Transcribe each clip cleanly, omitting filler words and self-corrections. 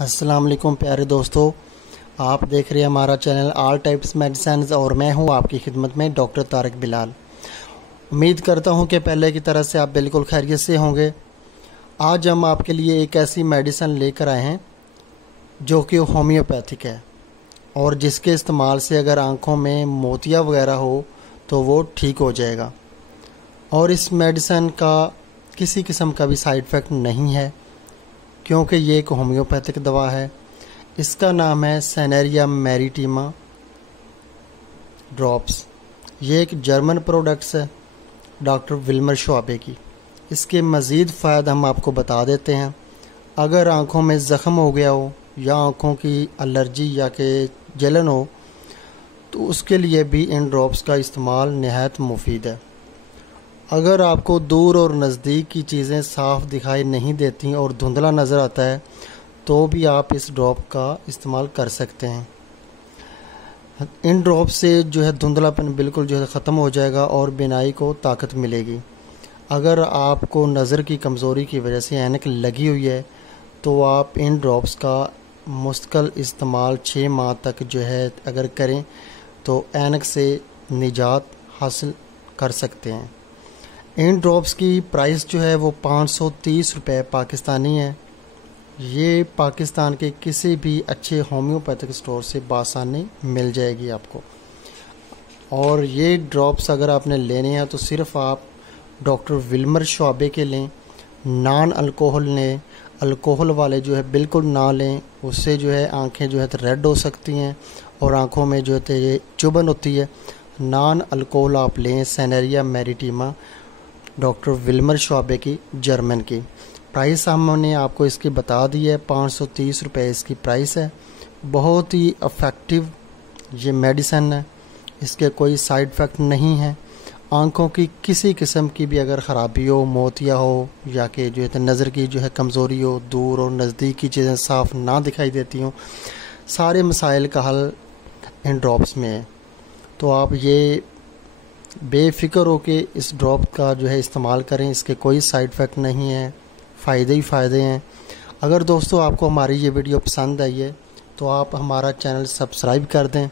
अस्सलाम वालेकुम प्यारे दोस्तों, आप देख रहे हैं हमारा चैनल ऑल टाइप्स मेडिसिन और मैं हूं आपकी खिदमत में डॉक्टर तारिक बिलाल। उम्मीद करता हूं कि पहले की तरह से आप बिल्कुल खैरियत से होंगे। आज हम आपके लिए एक ऐसी मेडिसिन लेकर आए हैं जो कि होम्योपैथिक है और जिसके इस्तेमाल से अगर आँखों में मोतिया वगैरह हो तो वो ठीक हो जाएगा। और इस मेडिसिन का किसी किस्म का भी साइड इफ़ेक्ट नहीं है क्योंकि ये एक होम्योपैथिक दवा है। इसका नाम है सेनेरिया मैरिटीमा ड्रॉप्स। ये एक जर्मन प्रोडक्ट्स है डॉक्टर विल्मर श्वाबे की। इसके मज़ीद फ़ायदे हम आपको बता देते हैं। अगर आँखों में ज़ख़म हो गया हो या आँखों की एलर्जी या के जलन हो तो उसके लिए भी इन ड्रॉप्स का इस्तेमाल नहायत मुफीद है। अगर आपको दूर और नज़दीक की चीज़ें साफ़ दिखाई नहीं देती और धुंधला नज़र आता है तो भी आप इस ड्रॉप का इस्तेमाल कर सकते हैं। इन ड्रॉप से जो है धुंधलापन बिल्कुल जो है ख़त्म हो जाएगा और बिनाई को ताकत मिलेगी। अगर आपको नज़र की कमज़ोरी की वजह से ऐनक लगी हुई है तो आप इन ड्रॉप्स का मुस्तकिल इस्तेमाल 6 माह तक जो है अगर करें तो ऐनक से निजात हासिल कर सकते हैं। इन ड्रॉप्स की प्राइस जो है वो 530 रुपये पाकिस्तानी है। ये पाकिस्तान के किसी भी अच्छे होम्योपैथिक स्टोर से बासानी मिल जाएगी आपको। और ये ड्रॉप्स अगर आपने लेने हैं तो सिर्फ़ आप डॉक्टर विल्मर श्वाबे के लें, नॉन अल्कोहल लें। अल्कोहल वाले जो है बिल्कुल ना लें, उससे जो है आंखें जो है तो रेड हो सकती हैं और आंखों में जो है ये चुभन होती है। नॉन अल्कोहल आप लें सेनेरिया मैरिटीमा डॉक्टर विल्मर श्वाबे की, जर्मन की। प्राइस हमने आपको इसकी बता दी है, 530 रुपये इसकी प्राइस है। बहुत ही इफ़ेक्टिव ये मेडिसिन है, इसके कोई साइड इफ़ेक्ट नहीं है। आँखों की किसी किस्म की भी अगर ख़राबी हो, मोतिया हो या कि जो है नज़र की जो है कमज़ोरी हो, दूर और नज़दीक की चीज़ें साफ़ ना दिखाई देती हों, सारे मसाइल का हल इन ड्रॉप्स में है। तो आप ये बेफ़िक्र हो के इस ड्रॉप का जो है इस्तेमाल करें। इसके कोई साइड इफ़ेक्ट नहीं है, फ़ायदे ही फ़ायदे हैं। अगर दोस्तों आपको हमारी ये वीडियो पसंद आई है तो आप हमारा चैनल सब्सक्राइब कर दें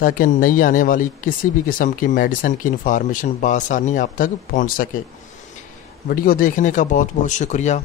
ताकि नई आने वाली किसी भी किस्म की मेडिसिन की इन्फॉर्मेशन बआसानी आप तक पहुंच सके। वीडियो देखने का बहुत बहुत शुक्रिया।